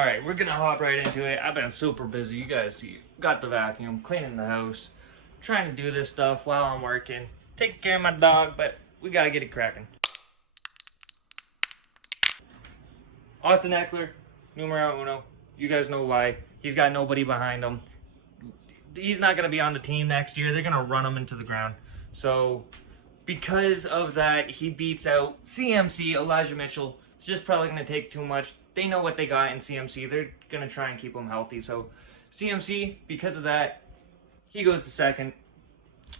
All right, we're gonna hop right into it. I've been super busy. You guys see, got the vacuum, cleaning the house, trying to do this stuff while I'm working, taking care of my dog, but we gotta get it cracking. Austin Eckler, numero uno. You guys know why. He's got nobody behind him. He's not gonna be on the team next year. They're gonna run him into the ground. So, because of that, he beats out CMC, Elijah Mitchell. It's just probably gonna take too much. They know what they got in CMC. They're going to try and keep him healthy. So, CMC, because of that, he goes to second.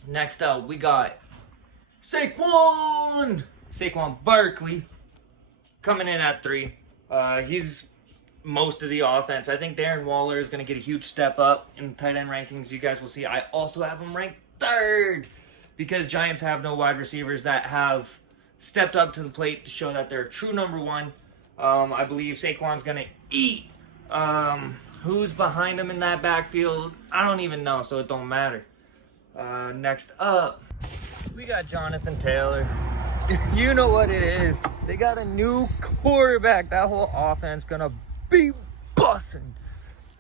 Next up, we got Saquon Barkley coming in at 3. He's most of the offense. I think Darren Waller is going to get a huge step up in the tight end rankings. You guys will see. I also have him ranked 3rd because Giants have no wide receivers that have stepped up to the plate to show that they're a true number 1. I believe Saquon's going to eat. Who's behind him in that backfield? I don't even know, so it don't matter. Next up, we got Jonathan Taylor. You know what it is. They got a new quarterback. That whole offense going to be busting.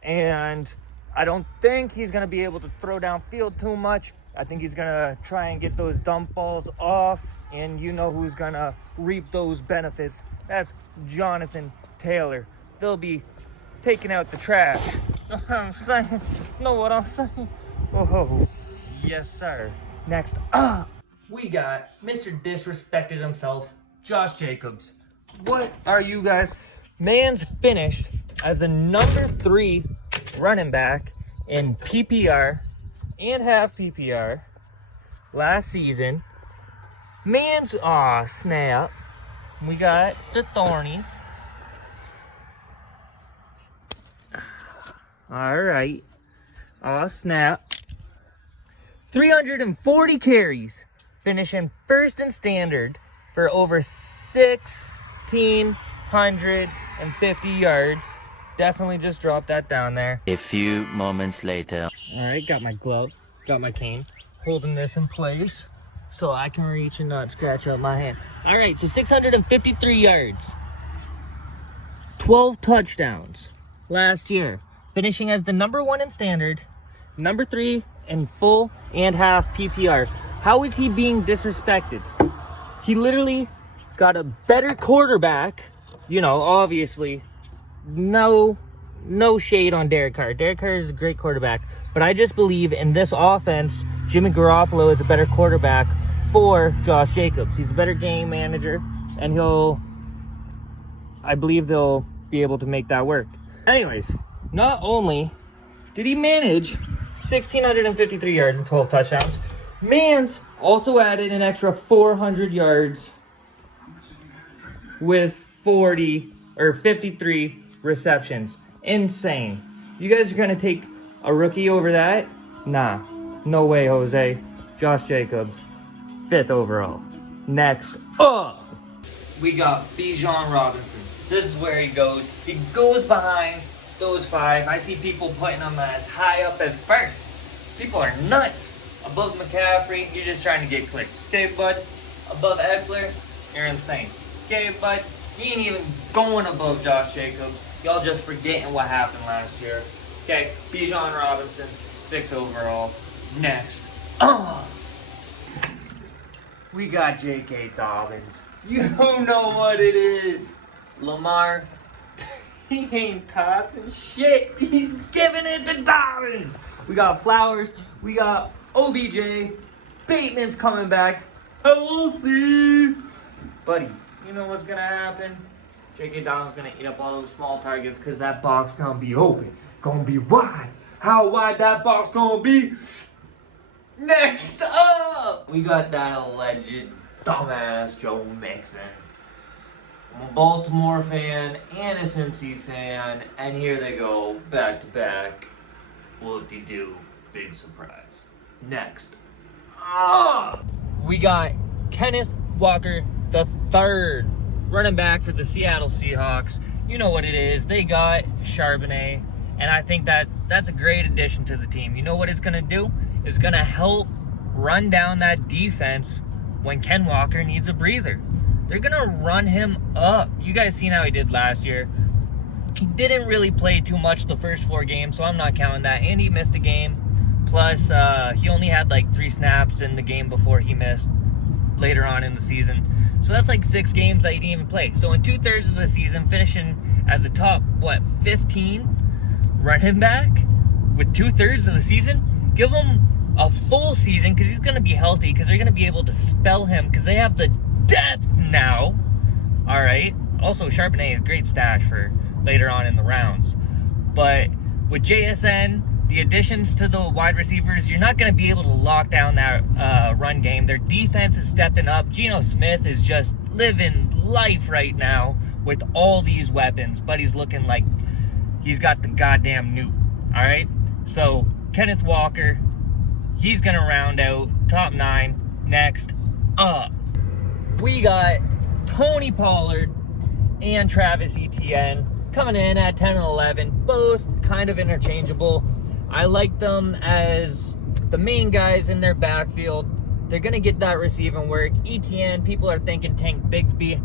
And I don't think he's going to be able to throw downfield too much. I think he's going to try and get those dump balls off. And you know who's going to reap those benefits. That's Jonathan Taylor. They'll be taking out the trash. Know what I'm saying? Know what I'm saying? Oh, yes, sir. Next up, we got Mr. Disrespected himself, Josh Jacobs. What are you guys? Man's finished as the number 3 running back in PPR and half PPR last season. Man's, aw, snap. We got the Thornies. All right. Aw, snap. 340 carries. Finishing 1st in standard for over 1,650 yards. Definitely just dropped that down there. A few moments later. All right, got my glove, got my cane, holding this in place so I can reach and not scratch up my hand. All right, so 653 yards, 12 touchdowns last year, finishing as the number 1 in standard, number 3 in full and half PPR. How is he being disrespected? He literally got a better quarterback. You know, obviously, no shade on Derek Carr. Derek Carr is a great quarterback, but I just believe in this offense, Jimmy Garoppolo is a better quarterback for Josh Jacobs. He's a better game manager, and I believe they'll be able to make that work. Anyways, not only did he manage 1,653 yards and 12 touchdowns, Mans also added an extra 400 yards with 53 receptions. Insane. You guys are going to take a rookie over that? Nah, no way, Jose. Josh Jacobs, 5th overall. Next up, we got Bijan Robinson. This is where he goes. He goes behind those 5. I see people putting him as high up as 1st. People are nuts. Above McCaffrey, you're just trying to get clicks. Okay, bud? Above Eckler, you're insane. Okay, bud? He ain't even going above Josh Jacobs. Y'all just forgetting what happened last year. Okay, Bijan Robinson, 6 overall. Next. We got J.K. Dobbins. You know what it is. Lamar, he ain't tossing shit. He's giving it to Dobbins. We got Flowers. We got OBJ. Bateman's coming back. Healthy. Buddy, you know what's going to happen? J.K. Dobbins going to eat up all those small targets because that box going to be open. Going to be wide. How wide that box going to be? Next up, we got that alleged dumbass Joe Mixon. I'm a Baltimore fan and a Cincy fan, and here they go, back to back. Whoop-de-doo, big surprise. Next up, we got Kenneth Walker III, running back for the Seattle Seahawks. You know what it is. They got Charbonnet, and I think that's a great addition to the team. You know what it's going to do? It's going to help run down that defense when Ken Walker needs a breather. They're going to run him up. You guys seen how he did last year. He didn't really play too much the first 4 games, so I'm not counting that. And he missed a game. Plus, he only had like 3 snaps in the game before he missed later on in the season. So that's like 6 games that he didn't even play. So in 2/3 of the season, finishing as the top, 15 running back with 2/3 of the season, give him a full season because he's going to be healthy, because they're going to be able to spell him because they have the depth now. All right. Also, Charbonnet is a great stash for later on in the rounds. But with JSN, the additions to the wide receivers, you're not going to be able to lock down that run game. Their defense is stepping up. Geno Smith is just living life right now with all these weapons. But he's looking like he's got the goddamn newt. All right? So, Kenneth Walker, he's going to round out top 9. Next up, we got Tony Pollard and Travis Etienne coming in at 10 and 11. Both kind of interchangeable. I like them as the main guys in their backfield. They're going to get that receiving work. Etienne, people are thinking Tank Bigsby.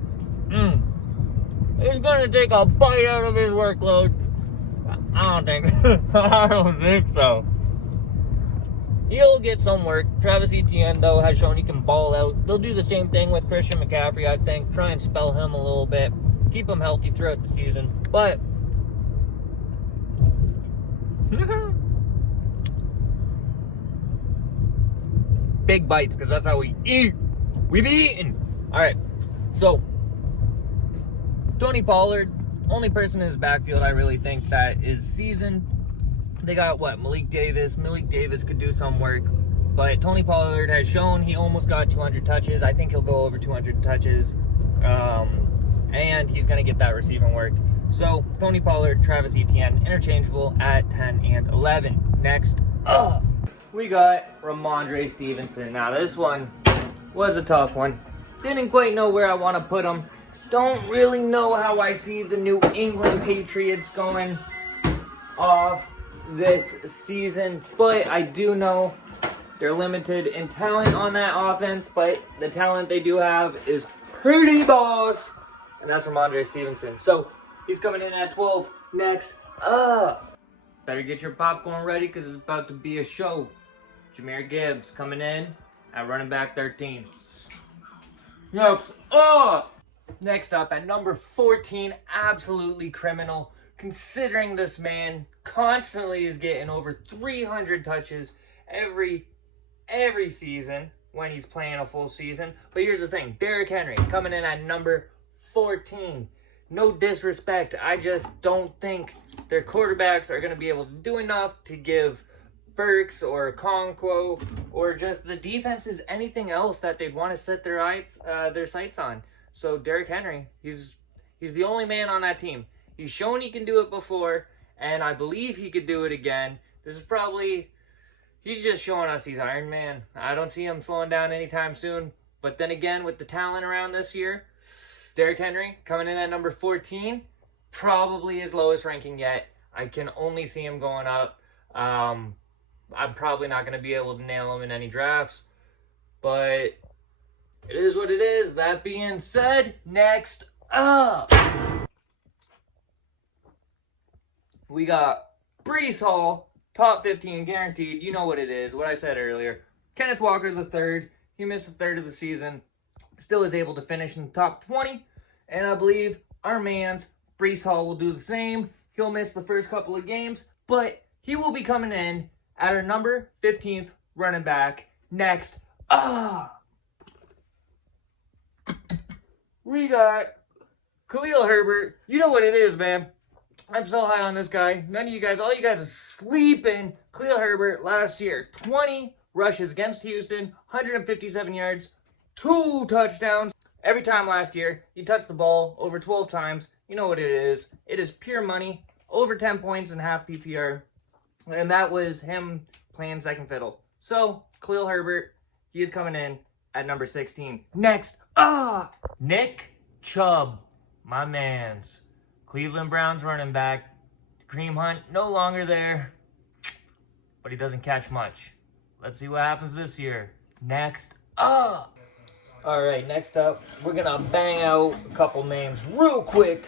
He's going to take a bite out of his workload. I don't think so. He'll get some work. Travis Etienne, though, has shown he can ball out. They'll do the same thing with Christian McCaffrey, I think. Try and spell him a little bit. Keep him healthy throughout the season. But big bites, because that's how we eat. We be eating. All right. So, Tony Pollard, only person in his backfield I really think that is seasoned. They got, Malik Davis. Malik Davis could do some work. But Tony Pollard has shown he almost got 200 touches. I think he'll go over 200 touches. And he's going to get that receiving work. So, Tony Pollard, Travis Etienne, interchangeable at 10 and 11. Next up, we got Ramondre Stevenson. Now, this one was a tough one. Didn't quite know where I want to put him. Don't really know how I see the New England Patriots going off this season, but I do know they're limited in talent on that offense, but the talent they do have is pretty boss, and that's Ramondre Stevenson. So he's coming in at 12. Next up, better get your popcorn ready because it's about to be a show. Jahmyr Gibbs coming in at running back 13. Next up, at number 14, absolutely criminal, considering this man constantly is getting over 300 touches every season when he's playing a full season. But here's the thing, Derrick Henry coming in at number 14. No disrespect, I just don't think their quarterbacks are going to be able to do enough to give Burks or Conquo or just the defenses anything else that they'd want to set their sights on. So Derrick Henry, he's the only man on that team. He's shown he can do it before, and I believe he could do it again. He's just showing us he's Iron Man. I don't see him slowing down anytime soon. But then again, with the talent around this year, Derrick Henry coming in at number 14, probably his lowest ranking yet. I can only see him going up. I'm probably not going to be able to nail him in any drafts, but it is what it is. That being said, next up, we got Breece Hall, top 15 guaranteed. You know what it is, what I said earlier. Kenneth Walker III, he missed a third of the season, still is able to finish in the top 20, and I believe our man's Breece Hall will do the same. He'll miss the first couple of games, but he will be coming in at our number 15th running back. Next up, we got Khalil Herbert. You know what it is, man. I'm so high on this guy. All you guys are sleeping. Khalil Herbert last year, 20 rushes against Houston, 157 yards, 2 touchdowns. Every time last year, he touched the ball over 12 times. You know what it is. It is pure money, over 10 points in half PPR. And that was him playing second fiddle. So, Khalil Herbert, he is coming in at number 16. Next up, Nick Chubb, my man's. Cleveland Browns running back. Kareem Hunt no longer there, but he doesn't catch much. Let's see what happens this year. Next up. All right, next up, we're going to bang out a couple names real quick.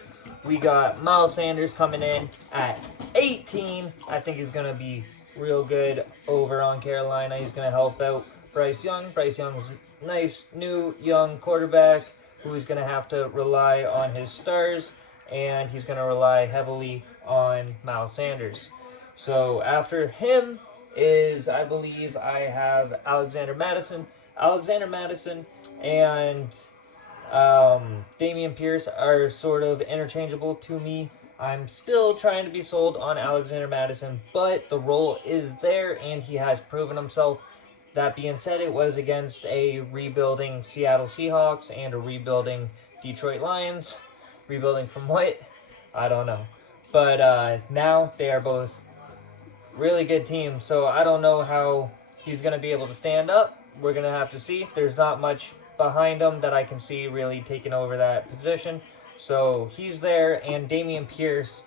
we got Miles Sanders coming in at 18. I think he's going to be real good over on Carolina. He's going to help out Bryce Young. Bryce Young is a nice, new, young quarterback who's going to have to rely on his stars, and he's going to rely heavily on Miles Sanders. So after him is, I believe, I have Alexander Madison. Alexander Madison and Dameon Pierce are sort of interchangeable to me. I'm still trying to be sold on Alexander Madison, but the role is there and he has proven himself. That being said, it was against a rebuilding Seattle Seahawks and a rebuilding Detroit Lions. Rebuilding from what? I don't know. But now they are both really good teams, so I don't know how he's going to be able to stand up. We're going to have to see. There's not much behind him that I can see really taking over that position. So he's there, and Dameon Pierce,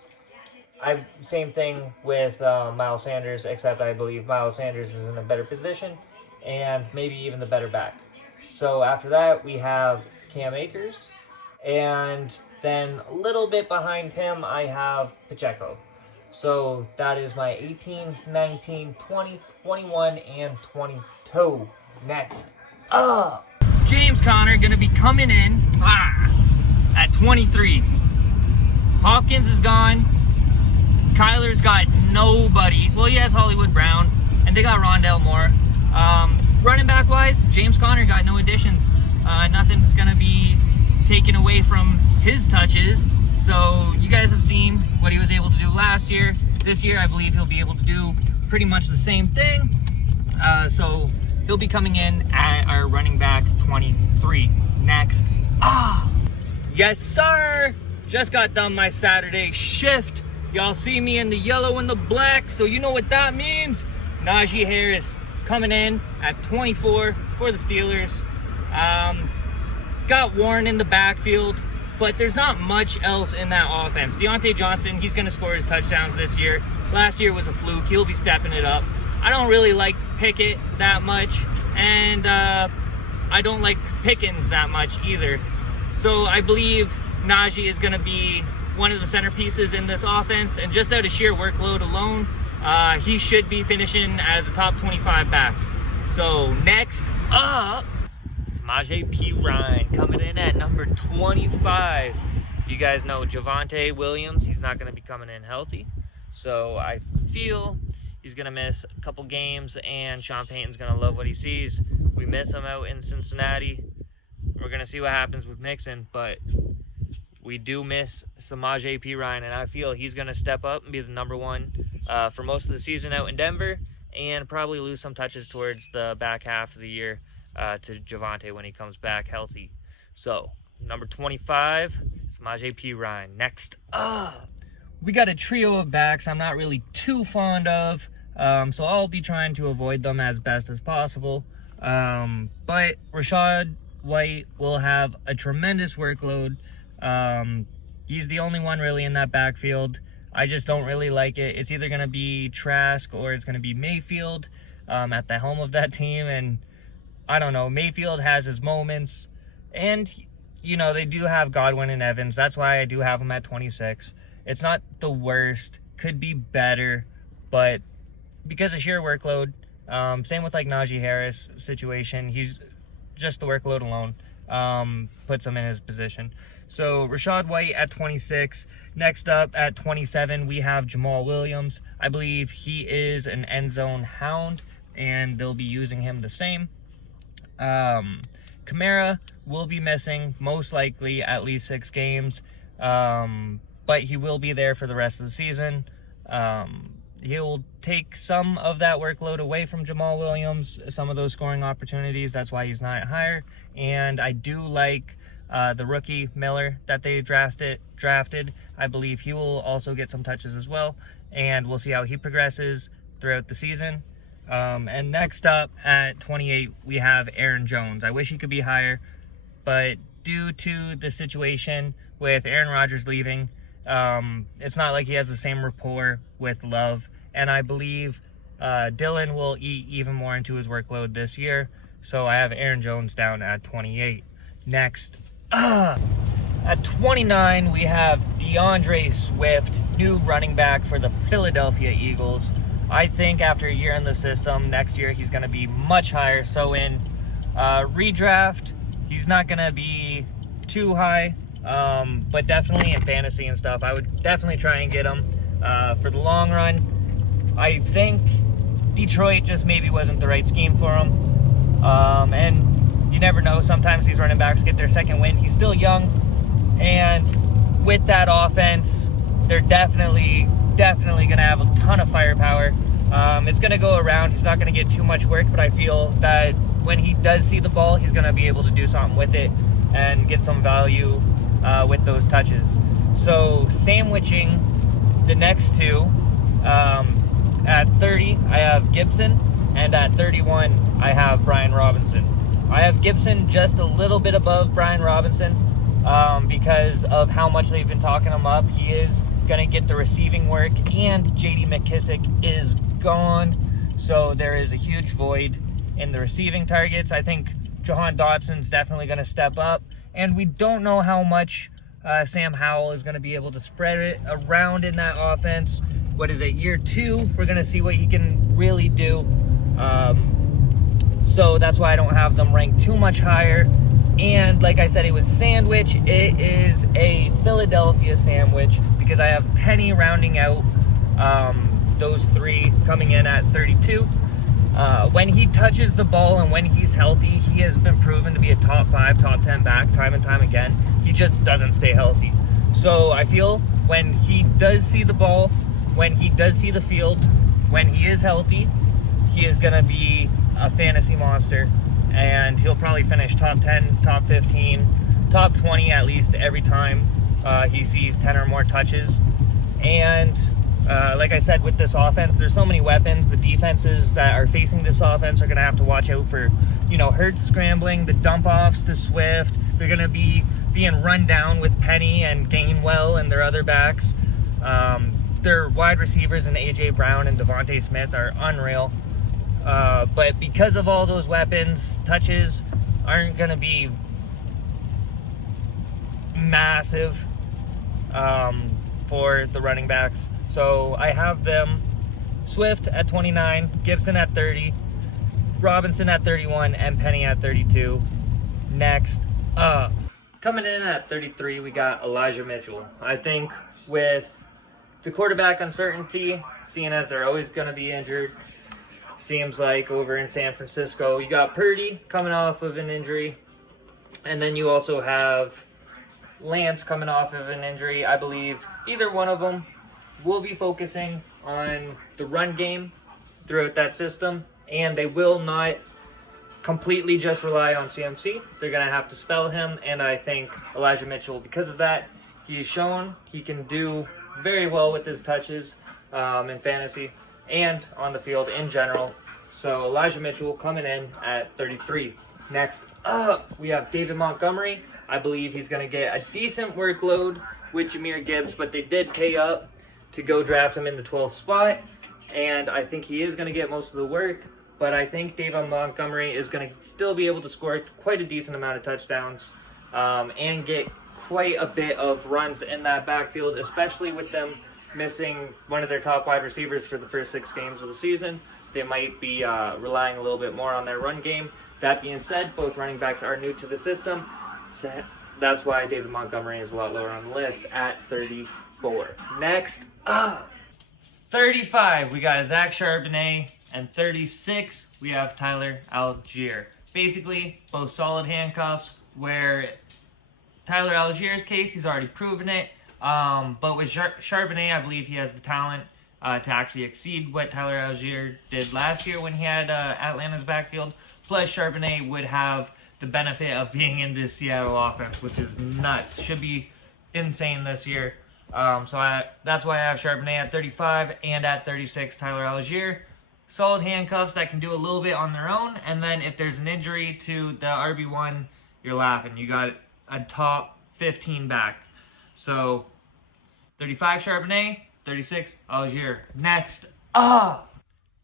same thing with Miles Sanders, except I believe Miles Sanders is in a better position and maybe even the better back. So after that, we have Cam Akers, and then a little bit behind him, I have Pacheco. So that is my 18, 19, 20, 21, and 22. Next up, James Conner going to be coming in at 23. Hopkins is gone. Kyler's got nobody. Well, he has Hollywood Brown, and they got Rondell Moore. Running back wise, James Conner got no additions. Nothing's going to be taken away from his touches. So you guys have seen what he was able to do last year. This year, I believe he'll be able to do pretty much the same thing. So he'll be coming in at our running back 23. Next. Yes, sir. Just got done my Saturday shift. Y'all see me in the yellow and the black, so you know what that means. Najee Harris coming in at 24 for the Steelers. Got Warren in the backfield, but there's not much else in that offense. Deontay Johnson, he's going to score his touchdowns this year. Last year was a fluke. He'll be stepping it up. I don't really like Pickett that much, and I don't like Pickens that much either. So I believe Najee is going to be one of the centerpieces in this offense, and just out of sheer workload alone, he should be finishing as a top 25 back. So next up, Samaje Perine coming in at number 25. You guys know Javonte Williams, he's not going to be coming in healthy. So I feel he's going to miss a couple games, and Sean Payton's going to love what he sees. We miss him out in Cincinnati. We're going to see what happens with Mixon, but we do miss Samaje Perine, and I feel he's going to step up and be the number one for most of the season out in Denver, and probably lose some touches towards the back half of the year to Javonte when he comes back healthy. So, number 25, Samaje Perine. Next up, we got a trio of backs I'm not really too fond of, so I'll be trying to avoid them as best as possible. But Rachaad White will have a tremendous workload. He's the only one really in that backfield. I just don't really like it. It's either going to be Trask or it's going to be Mayfield at the helm of that team. And I don't know, Mayfield has his moments. And, you know, they do have Godwin and Evans. That's why I do have him at 26. It's not the worst. Could be better. But because of sheer workload, same with like Najee Harris situation, he's just the workload alone puts him in his position. So Rachaad White at 26. Next up at 27, we have Jamal Williams. I believe he is an end zone hound, and they'll be using him the same. Kamara will be missing most likely at least 6 games, but he will be there for the rest of the season. He'll take some of that workload away from Jamal Williams, some of those scoring opportunities. That's why he's not higher. And I do like the rookie Miller that they drafted. I believe he will also get some touches as well, and we'll see how he progresses throughout the season. And next up at 28, we have Aaron Jones. I wish he could be higher, but due to the situation with Aaron Rodgers leaving, it's not like he has the same rapport with Love, and I believe Dylan will eat even more into his workload this year. So I have Aaron Jones down at 28. Next, At 29, we have DeAndre Swift, new running back for the Philadelphia Eagles. I think after a year in the system, next year he's going to be much higher. So in redraft, he's not going to be too high, but definitely in fantasy and stuff, I would definitely try and get him for the long run. I think Detroit just maybe wasn't the right scheme for him. And you never know, sometimes these running backs get their second win. He's still young, and with that offense, they're definitely going to have a ton of firepower. It's going to go around. He's not going to get too much work, but I feel that when he does see the ball, he's going to be able to do something with it and get some value with those touches. So sandwiching the next two, at 30, I have Gibson, and at 31, I have Brian Robinson. I have Gibson just a little bit above Brian Robinson because of how much they've been talking him up. He is going to get the receiving work, and J.D. McKissick is gone, so there is a huge void in the receiving targets. I think Jahan Dotson's definitely going to step up, and we don't know how much Sam Howell is going to be able to spread it around in that offense. What is it, year 2? We're going to see what he can really do. So that's why I don't have them ranked too much higher. And like I said, it was sandwich. It is a Philadelphia sandwich because I have Penny rounding out those three, coming in at 32. When he touches the ball and when he's healthy, he has been proven to be a top 5, top 10 back time and time again. He just doesn't stay healthy. So I feel when he does see the ball, when he does see the field, when he is healthy, he is going to be a fantasy monster, and he'll probably finish top 10, top 15, top 20 at least every time he sees 10 or more touches. And like I said, with this offense, there's so many weapons. The defenses that are facing this offense are going to have to watch out for, Hurts scrambling, the dump offs to Swift. They're going to be being run down with Penny and Gainwell and their other backs. Their wide receivers and A.J. Brown and Devontae Smith are unreal. But because of all those weapons, touches aren't going to be massive for the running backs. So I have them Swift at 29, Gibson at 30, Robinson at 31, and Penny at 32. Next up, coming in at 33, we got Elijah Mitchell. I think with the quarterback uncertainty, seeing as they're always going to be injured, seems like over in San Francisco, you got Purdy coming off of an injury, and then you also have Lance coming off of an injury. I believe either one of them will be focusing on the run game throughout that system, and they will not completely just rely on CMC. They're going to have to spell him, and I think Elijah Mitchell, because of that, he's shown he can do very well with his touches in fantasy and on the field in general. So Elijah Mitchell coming in at 33. Next up, we have David Montgomery. I believe he's going to get a decent workload with Jahmyr Gibbs, but they did pay up to go draft him in the 12th spot, and I think he is going to get most of the work. But I think David Montgomery is going to still be able to score quite a decent amount of touchdowns and get quite a bit of runs in that backfield, especially with them missing one of their top wide receivers for the first 6 games of the season. They might be relying a little bit more on their run game. That being said, both running backs are new to the system. So that's why David Montgomery is a lot lower on the list at 34. Next up, 35, we got Zach Charbonnet, and 36, we have Tyler Algier. Basically, both solid handcuffs, where Tyler Algier's case, he's already proven it. But with Charbonnet, I believe he has the talent to actually exceed what Tyler Algier did last year when he had Atlanta's backfield. Plus, Charbonnet would have the benefit of being in this Seattle offense, which is nuts. Should be insane this year. That's why I have Charbonnet at 35, and at 36, Tyler Algier. Solid handcuffs that can do a little bit on their own, and then if there's an injury to the RB1, you're laughing. You got a top 15 back. So 35 Charbonnet, 36 Algier. Next up,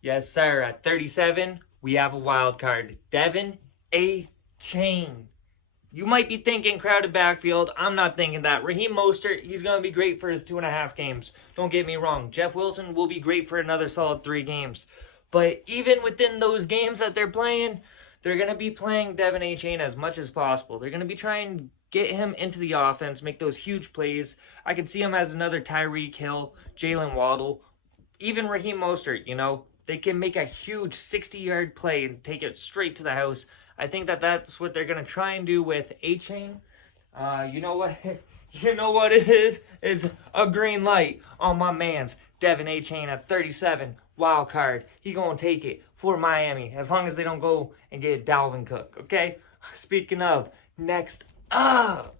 yes sir, at 37 we have a wild card, Devin A. Chain. You might be thinking crowded backfield. I'm not thinking that. Raheem Mostert, he's going to be great for his 2.5 games. Don't get me wrong. Jeff Wilson will be great for another solid 3 games. But even within those games that they're playing, they're going to be playing Devin A. Chain as much as possible. They're going to be trying to get him into the offense, make those huge plays. I could see him as another Tyreek Hill, Jalen Waddle, even Raheem Mostert, you know. They can make a huge 60-yard play and take it straight to the house. I think that that's what they're going to try and do with A-Chain. You know what? You know what it is? It's a green light on my man's Devin A-Chain at 37. Wild card. He going to take it for Miami as long as they don't go and get Dalvin Cook, okay? Speaking of, next up.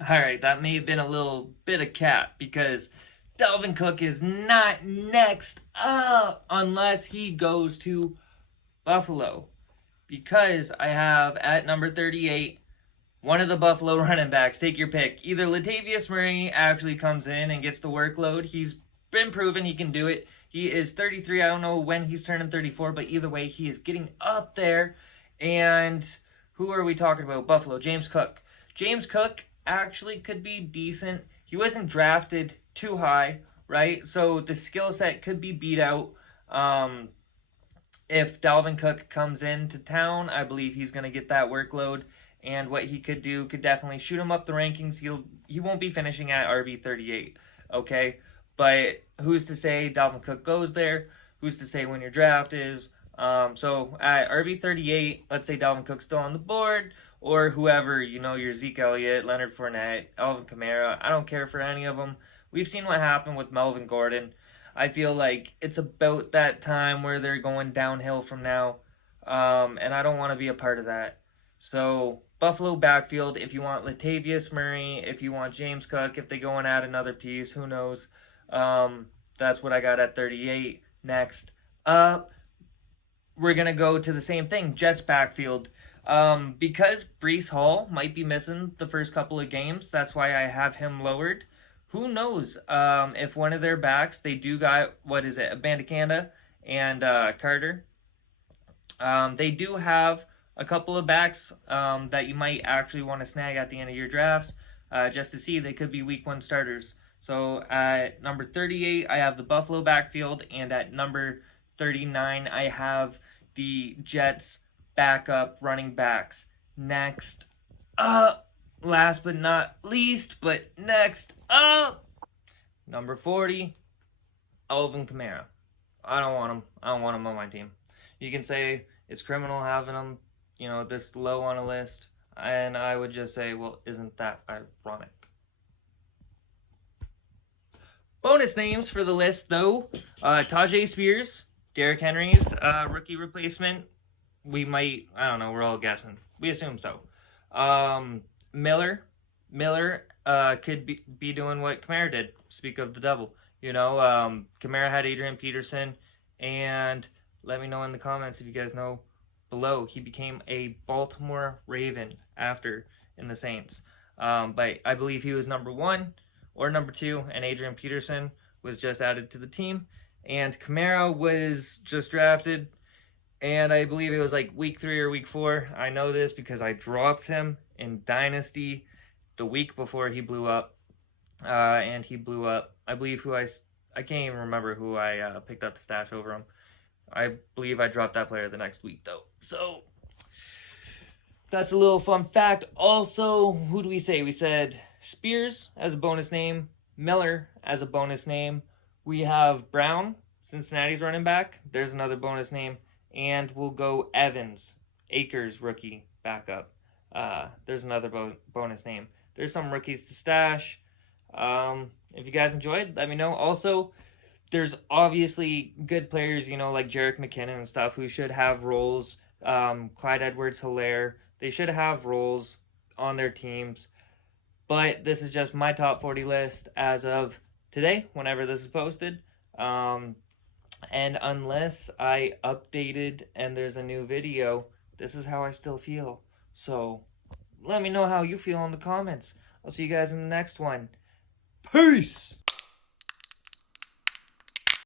Alright, that may have been a little bit of cap because Dalvin Cook is not next up unless he goes to Buffalo. Because I have at number 38 one of the Buffalo running backs. Take your pick. Either Latavius Murray actually comes in and gets the workload. He's been proven he can do it. He is 33. I don't know when he's turning 34, but either way, he is getting up there. And who are we talking about? Buffalo. James Cook. James Cook actually could be decent. He wasn't drafted too high, right? So the skill set could be beat out. If Dalvin Cook comes into town, I believe he's going to get that workload. And what he could do could definitely shoot him up the rankings. He won't be finishing at RB 38, okay? But who's to say Dalvin Cook goes there? Who's to say when your draft is? So at RB 38, let's say Dalvin Cook's still on the board, or whoever, you know, your Zeke Elliott, Leonard Fournette, Alvin Kamara. I don't care for any of them. We've seen what happened with Melvin Gordon. I feel like it's about that time where they're going downhill from now, and I don't want to be a part of that. So Buffalo backfield, if you want Latavius Murray, if you want James Cook, if they go and add another piece, who knows? That's what I got at 38. Next up, we're going to go to the same thing, Jets backfield. Because Breece Hall might be missing the first couple of games, that's why I have him lowered. Who knows if one of their backs, they do got, Bandicanda and Carter. They do have a couple of backs that you might actually want to snag at the end of your drafts just to see. They could be week 1 starters. So at number 38, I have the Buffalo backfield, and at number 39, I have the Jets backup running backs. Next up. Last but not least, but next up, number 40, Alvin Kamara. I don't want him. I don't want him on my team. You can say it's criminal having him, you know, this low on a list, and I would just say, well, isn't that ironic? Bonus names for the list, though. Tajay Spears, Derrick Henry's rookie replacement. We might, I don't know, we're all guessing. We assume so. Miller could be doing what Kamara did. Speak of the devil. You know, Kamara had Adrian Peterson, and let me know in the comments if you guys know below. He became a Baltimore Raven after in the Saints. But I believe he was number 1 or number 2, and Adrian Peterson was just added to the team. And Kamara was just drafted, and I believe it was like week 3 or week 4. I know this because I dropped him in Dynasty the week before he blew up. And he blew up. I believe I can't even remember who I picked up the stash over him. I believe I dropped that player the next week, though. So that's a little fun fact. Also, who do we say? We said Spears as a bonus name, Miller as a bonus name. We have Brown, Cincinnati's running back. There's another bonus name. And we'll go Evans, Akers rookie backup. There's another bonus name. There's some rookies to stash. If you guys enjoyed, let me know. Also, there's obviously good players, you know, like Jerick McKinnon and stuff, who should have roles. Clyde Edwards-Helaire. They should have roles on their teams. But this is just my top 40 list as of today, whenever this is posted. And unless I updated and there's a new video, this is how I still feel. So let me know how you feel in the comments. I'll see you guys in the next one. Peace!